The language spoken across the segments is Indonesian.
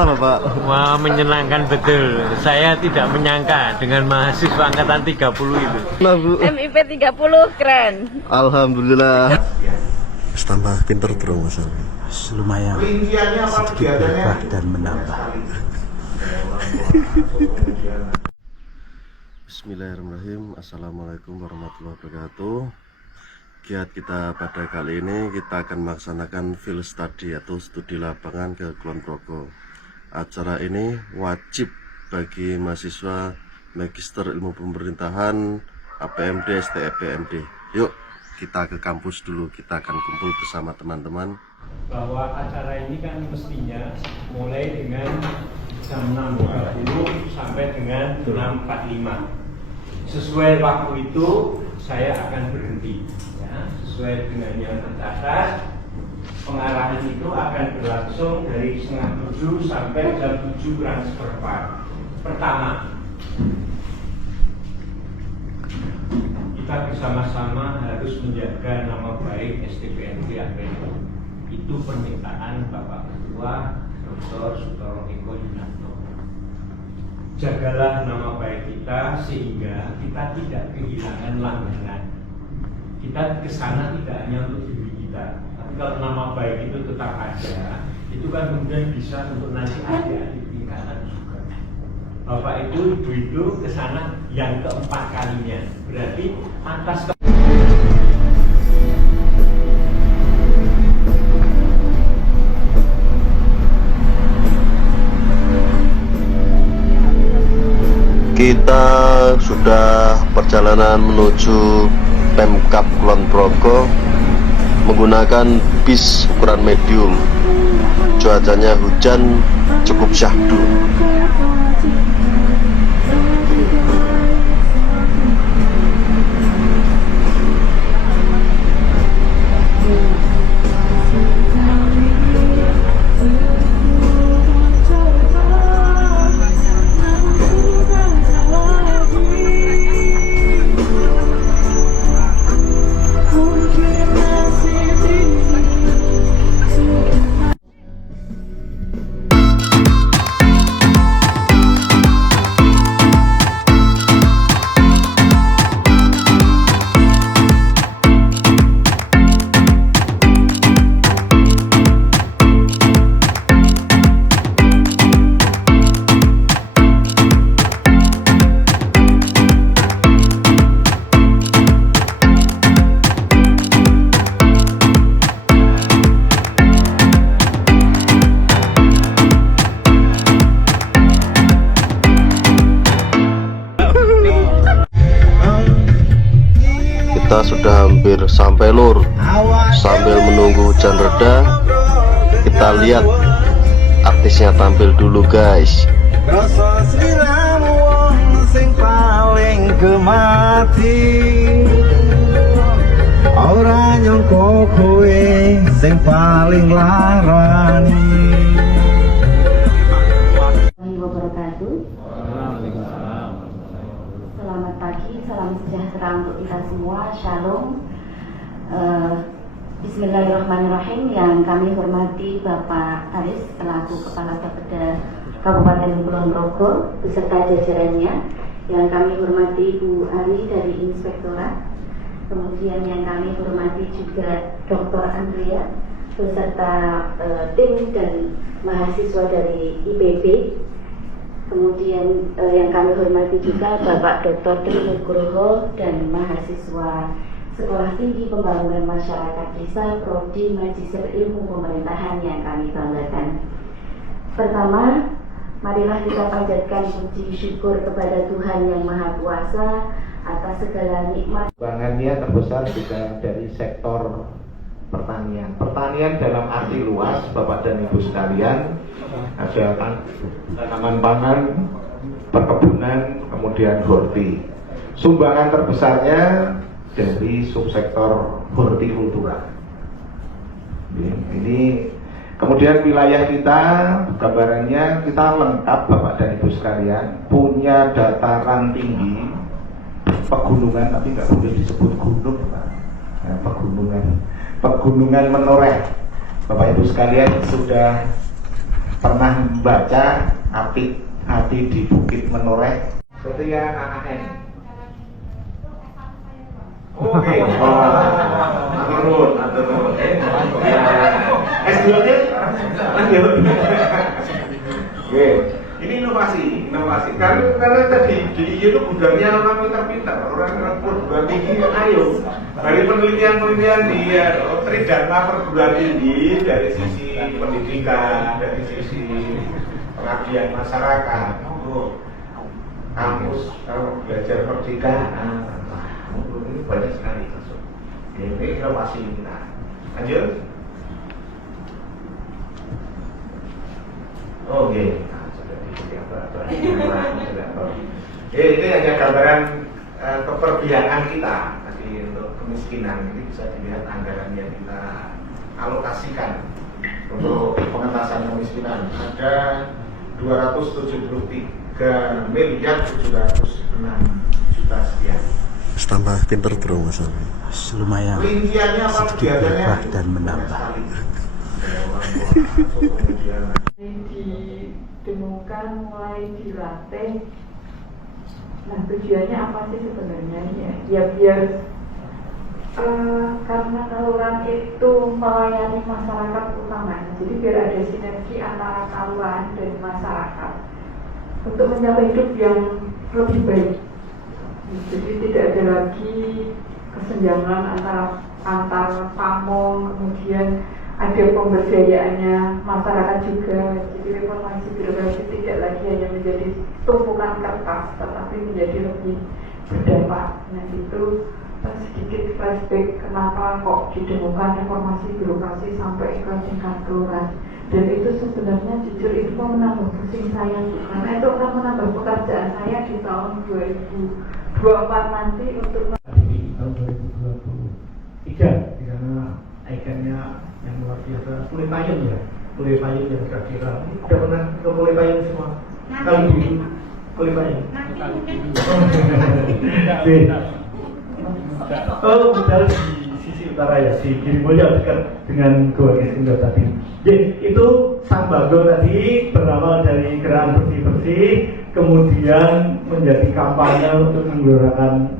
Gimana Bapak? Wah, menyenangkan betul. Saya tidak menyangka dengan mahasiswa angkatan 30 itu. Nah, Bu. MIP 30 keren. Alhamdulillah. Tambah pinter terus Mas. Lumayan sedikit berubah dan menambah. Bismillahirrahmanirrahim. Assalamualaikum warahmatullahi wabarakatuh. Giat kita pada kali ini kita akan melaksanakan field study atau studi lapangan ke Kulon Progo. Acara ini wajib bagi mahasiswa Magister Ilmu Pemerintahan APMD STEPMD. Yuk kita ke kampus dulu, kita akan kumpul bersama teman-teman. Bahwa acara ini kan mestinya mulai dengan jam 6.30 sampai dengan 6.45. Sesuai waktu itu saya akan berhenti, ya, sesuai dengan yang tercatat. Pengarahan itu akan berlangsung dari setengah 7 sampai jam 7 kurang seperempat. Pertama, kita bersama-sama harus menjaga nama baik STPMD APMD. Itu permintaan Bapak Ketua Dr. Sutoro Eko Yunarto. Jagalah nama baik kita sehingga kita tidak kehilangan langganan. Kita kesana tidak hanya untuk diri kita, tapi kalau nama baik itu tetap ada, itu kan kemudian bisa untuk nanti adik-adik tingkatan juga. Bapak itu, ibu itu kesana yang keempat kalinya, berarti atas Kita sudah perjalanan menuju Pemkab Kulon Progo menggunakan bis ukuran medium. Cuacanya hujan cukup syahdu. Kita sudah hampir sampai Lur. Sambil menunggu hujan reda, kita lihat artisnya tampil dulu guys. Rasa sliramu sing paling gemati, ora nyangka kowe sing paling larani. Wabarakatuh. Selamat pagi, salam sejahtera untuk kita semua. Shalom. Bismillahirrahmanirrahim. Yang kami hormati Bapak Aris selaku Kepala Bapeda Kabupaten Kulon Progo beserta jajarannya. Yang kami hormati Bu Ari dari Inspektorat. Kemudian yang kami hormati juga Dr. Andrea beserta tim dan mahasiswa dari IPB. Kemudian yang kami hormati juga Bapak Dr. Tri Nugroho dan mahasiswa Sekolah Tinggi Pembangunan Masyarakat Desa Prodi Magister Ilmu Pemerintahan yang kami banggakan. Pertama, marilah kita panjatkan puji syukur kepada Tuhan Yang Maha Kuasa atas segala nikmat. Bangannya terbesar juga dari sektor pertanian. Pertanian dalam arti luas, Bapak dan Ibu sekalian, ada tanaman pangan, perkebunan, kemudian horti. Sumbangan terbesarnya dari subsektor hortikultura. Ini kemudian wilayah kita, gambarannya kita lengkap Bapak dan Ibu sekalian, punya dataran tinggi, pegunungan, tapi nggak boleh disebut gunung, Pak. Nah, pegunungan menoreh. Bapak Ibu sekalian sudah pernah membaca Apik Hati di Bukit Menoreh? Setia AAN. Oke. Turun. S2-nya lanjut. Oke. Ini inovasi. Karena tadi di IU itu gudangnya orang pintar-pintar, orang perguruan tinggi. Ayo, dari penelitian di Tridharma perguruan tinggi, dari sisi pendidikan, dari sisi pengabdian masyarakat, kampus belajar merdeka, ini banyak sekali masuk. Ini inovasi kita. Lanjut. Oke. Ini hanya gambaran keperbiakan kita tadi untuk kemiskinan. Ini bisa dilihat anggaran yang kita alokasikan untuk pengentasan kemiskinan. Ada 273 miliar 706 juta sekian. Tambah pinter terus mas. Lumayan. Rinciannya apa biasanya? Dan menambah. Ditemukan mulai dilatih. Nah tujuannya apa sih sebenarnya ya biar karena Kaluran itu melayani masyarakat utamanya, jadi biar ada sinergi antara Kaluran dan masyarakat untuk mencapai hidup yang lebih baik. Jadi tidak ada lagi kesenjangan antar pamong, kemudian ada pemberdayaannya masyarakat juga. Jadi reformasi birokrasi tidak lagi hanya menjadi tumpukan kertas, tetapi menjadi lebih berdampak. Nah itu sedikit flashback kenapa kok ditemukan reformasi birokrasi sampai ke tingkat kelurahan. Dan itu sebenarnya jujur itu mau menambah pusing saya, karena itu akan menambah pekerjaan saya di tahun 2024 nanti untuk di tahun 2023 di sana ikannya yang luar biasa, kulit payung ya kira-kira udah pernah ke kulit payung semua kali dulu kulit payung budal di sisi utara ya, di Girimulya dekat dengan Goa Kisindor tadi. Itu Sambago tadi berawal dari gerakan bersih-bersih, kemudian menjadi kampanye untuk menggelorakan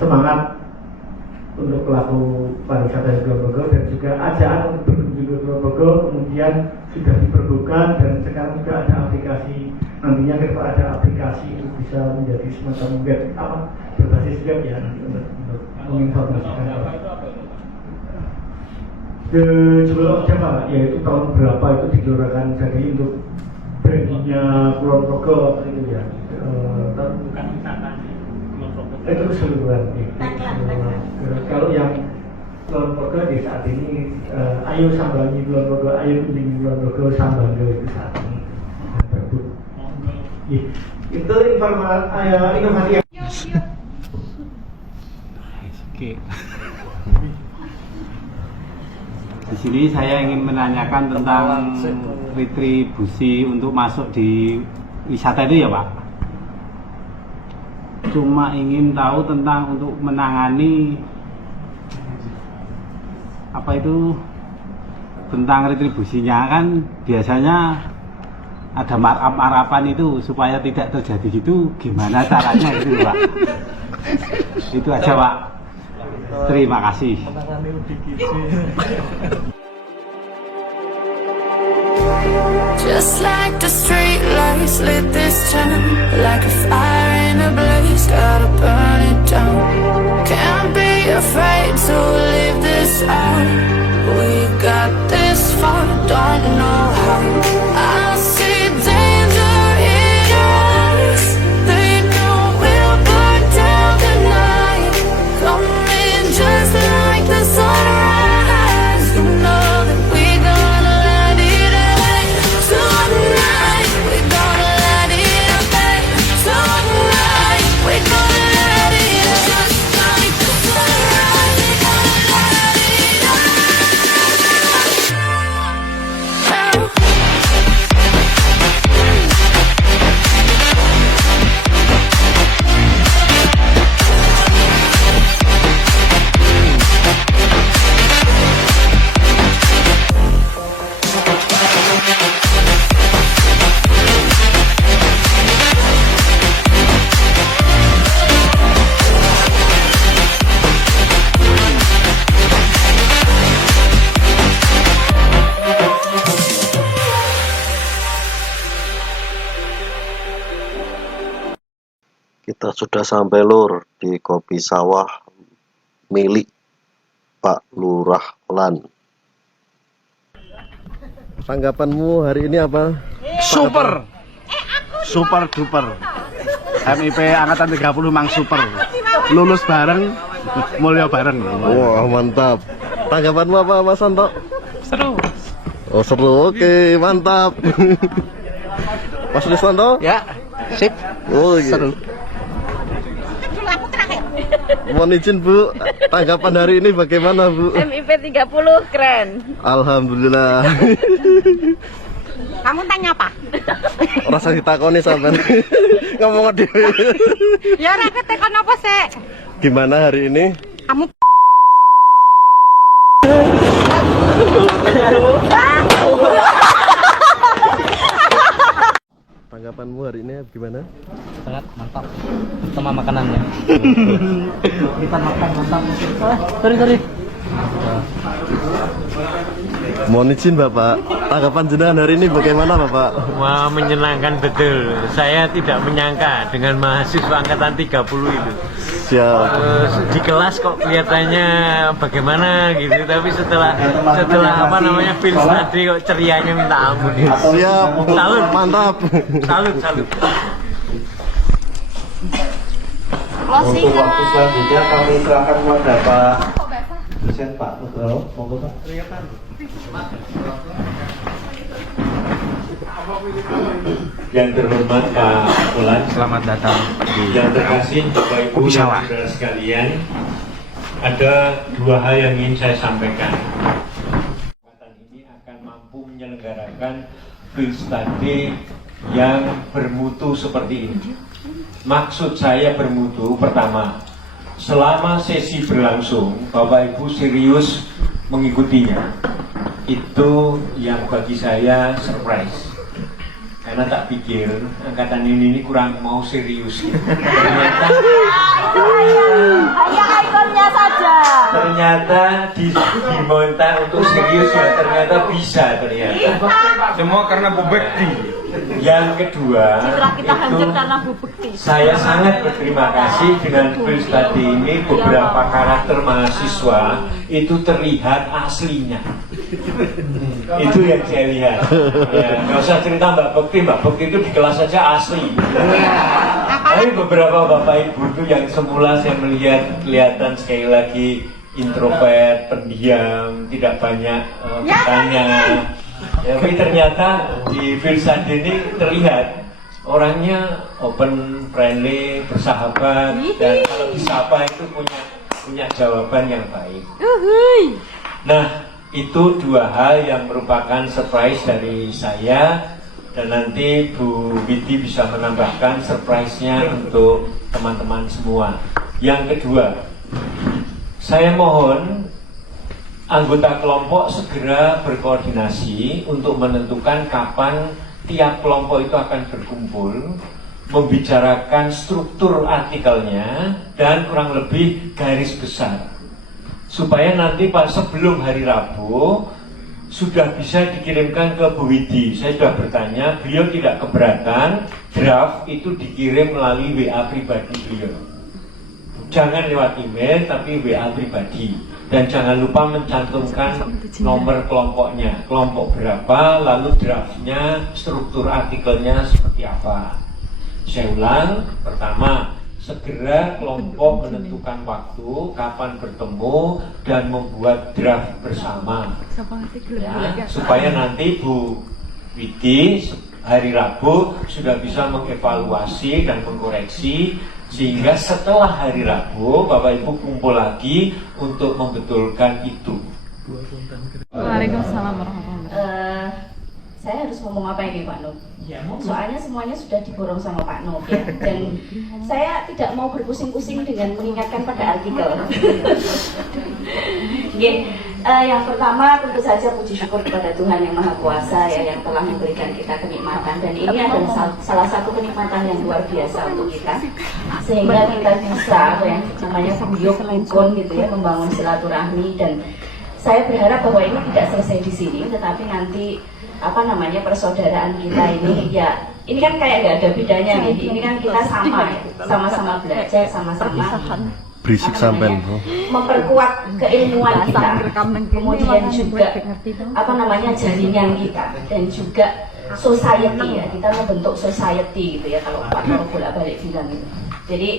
semangat untuk pelaku pariwisata di Kulon Progo, dan juga ajaan untuk berkunjung ke Kulon Progo kemudian sudah diperlukan, dan sekarang juga ada aplikasi, nantinya kita ada aplikasi itu bisa menjadi semacam web berbasis web ya nanti untuk menginformasikan. The Jewel of Java, yaitu tahun berapa itu digelorkan jadi untuk brandingnya Kulon Progo itu ya. Bukan wisata Kulon Progo. Itu keseluruhan. Kalau yang Kulon Progo di saat ini, ayo sambangi Kulon Progo, ayo kunjungi Kulon Progo, Sambangga itu saat ini berbut. Itu inovasi. Oke. Di sini saya ingin menanyakan tentang retribusi untuk masuk di wisata itu ya Pak. Cuma ingin tahu tentang untuk menangani apa itu tentang retribusinya, kan biasanya ada markup-markupan itu supaya tidak terjadi gitu, gimana caranya itu Pak? Itu aja Pak. Terima kasih. Just like the street lights lit this town, like a fire in a blaze, gotta burn it down. Can't be afraid to leave this out. We got this far, don't know how. I see danger in us. They know we'll burn down the night. Coming just like the sunrise. You know that we gonna let it out. Tonight we gonna let it out. Tonight we gonna let it out. Just like the sunrise, we gonna let it out. Kita sudah sampai Lur di kopi sawah milik Pak Lurah Lan. Tanggapanmu hari ini apa? Super. Super duper. MIP angkatan 30 mang super. Lulus bareng, mulya bareng. Wah, mantap. Tanggapanmu apa Mas Santo? Seru. Oh, seru. Oke, mantap. Mas Risanto? Ya, sip. Oh, iya. Seru. Mohon izin Bu, tanggapan hari ini bagaimana Bu? MIP 30 keren. Alhamdulillah. Kamu tanya apa? Rasa ditakoni sampean. Ngomong dhewe. Ya ora ketekon apa sih? Gimana hari ini? Kamu Tanggapanmu hari ini gimana? Sangat mantap sama makanannya. Kita makan mantap. Sorry. Mohon izin Bapak, tanggapan jenengan hari ini bagaimana Bapak? Wah, menyenangkan betul. Saya tidak menyangka dengan mahasiswa angkatan 30 itu. Siap. Di kelas kok kelihatannya bagaimana gitu, tapi setelah apa namanya feel study kok cerianya minta ampun. Siap. Salut. Mantap. Salut. Untuk waktu selanjutnya kami silakan kepada Pak dosen Pak Nugroho, monggo Pak. Yang terhormat Pak Ulan, Selamat datang di yang terkasih Bapak Ibu Kopi dan Sawah. saudara sekalian, ada dua hal yang ingin saya sampaikan. Kesempatan ini akan mampu menyelenggarakan field study yang bermutu seperti ini. Maksud saya bermutu, pertama, selama sesi berlangsung, Bapak Ibu serius mengikutinya. Itu yang bagi saya surprise. Karena tak pikir angkatan ini kurang mau serius. hanya ikonnya saja. Ternyata diminta untuk serius ya, ternyata bisa ternyata. Semua karena Bu Bekti. Yang kedua, Citra kita hancur itu karena Bu Bekti. saya sangat berterima kasih dengan field study ini. Beberapa karakter mahasiswa itu terlihat aslinya. Itu yang saya lihat. Ya, nggak usah cerita Mbak Bekti itu di kelas saja asli. Tapi beberapa bapak ibu itu yang semula saya melihat kelihatan sekali lagi introvert, pendiam, tidak banyak bertanya. Ya, tapi ternyata di field study ini terlihat orangnya open, friendly, bersahabat, dan kalau disapa itu punya jawaban yang baik. Nah, itu dua hal yang merupakan surprise dari saya, dan nanti Bu Widi bisa menambahkan surprise-nya untuk teman-teman semua. Yang kedua, saya mohon anggota kelompok segera berkoordinasi untuk menentukan kapan tiap kelompok itu akan berkumpul, membicarakan struktur artikelnya dan kurang lebih garis besar, supaya nanti pas sebelum hari Rabu sudah bisa dikirimkan ke Bu Widi. Saya sudah bertanya, beliau tidak keberatan draft itu dikirim melalui WA pribadi beliau. Jangan lewat email, tapi WA pribadi. Dan jangan lupa mencantumkan nomor kelompoknya, kelompok berapa, lalu draftnya, struktur artikelnya seperti apa. Saya ulang, pertama, segera kelompok menentukan waktu, kapan bertemu, dan membuat draft bersama. Ya, supaya nanti Bu Widi hari Rabu sudah bisa mengevaluasi dan mengkoreksi, sehingga setelah hari Rabu Bapak Ibu kumpul lagi untuk membetulkan itu. Waalaikumsalam warahmatullahi wabarakatuh. Saya harus ngomong apa ini Pak Nur? Soalnya semuanya sudah diborong sama Pak Nur ya. Dan saya tidak mau berpusing-pusing dengan mengingatkan pada artikel. Yang pertama tentu saja puji syukur kepada Tuhan Yang Maha Kuasa ya, yang telah memberikan kita kenikmatan, dan ini adalah salah satu kenikmatan yang luar biasa untuk kita, sehingga kita bisa apa yang namanya guyub rukun gitu ya, membangun silaturahmi. Dan saya berharap bahwa ini tidak selesai di sini, tetapi nanti apa namanya persaudaraan kita ini ya ini kan kayak nggak ada bedanya nih. Ini kan kita sama-sama belajar, sama-sama Berisik sampean, Bro. memperkuat keilmuan kita, kemudian juga apa namanya jaringan kita, dan juga society ya, kita membentuk society gitu ya kalau Pak Toro bolak-balik bilang gitu. Jadi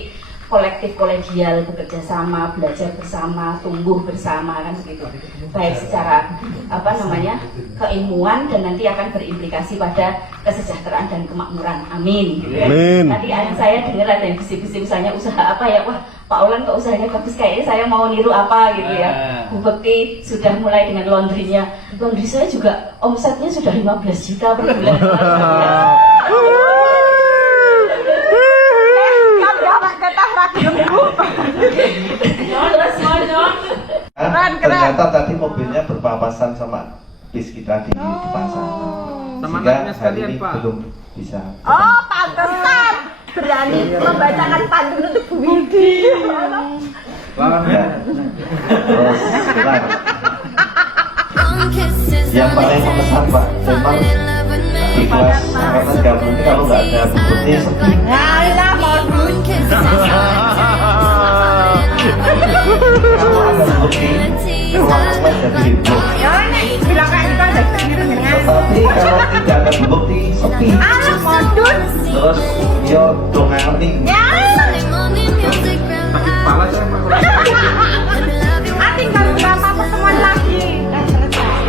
kolektif kolegial, bekerja sama, belajar bersama, tumbuh bersama kan begitu. Baik secara apa namanya keilmuan dan nanti akan berimplikasi pada kesejahteraan dan kemakmuran. Amin. Gitu ya. Amin. Tadi saya dengar ada yang bisik-bisik misalnya usaha apa ya, wah Pak Olan kok usahanya bagus, kayaknya saya mau niru apa gitu ya. Bu Bekti sudah mulai dengan laundrynya. Laundry saya juga omsetnya sudah 15 juta per bulan. Ternyata tadi mobilnya berpapasan sama bis kita di pasar, sehingga hari ini belum bisa. Oh, pantesan berani membacakan pantun untuk Bu Widi. Ya. Terus sekarang yang paling mengesan Pak, memang di kelas angkatan 30 ini kalau nggak ada Bu Bekti sedih. Alah, modus. Kalau ada Bu Bekti, ruang kelas jadi heboh. Ya, nek bilang kayak gitu ada sendiri dengan. Tetapi kalau tidak ada Bu Bekti, sepi. Alah, modus. Terus yo dong ngerti. Ya. Tinggal berapa pertemuan lagi dan selesai.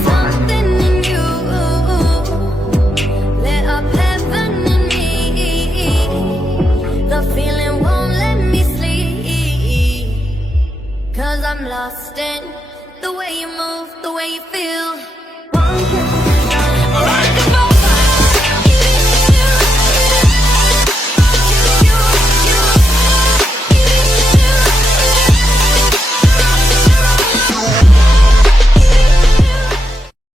Something in you lit up heaven in me. The feeling won't let me sleep. 'Cause I'm lost in the way you move, the way you feel. One kiss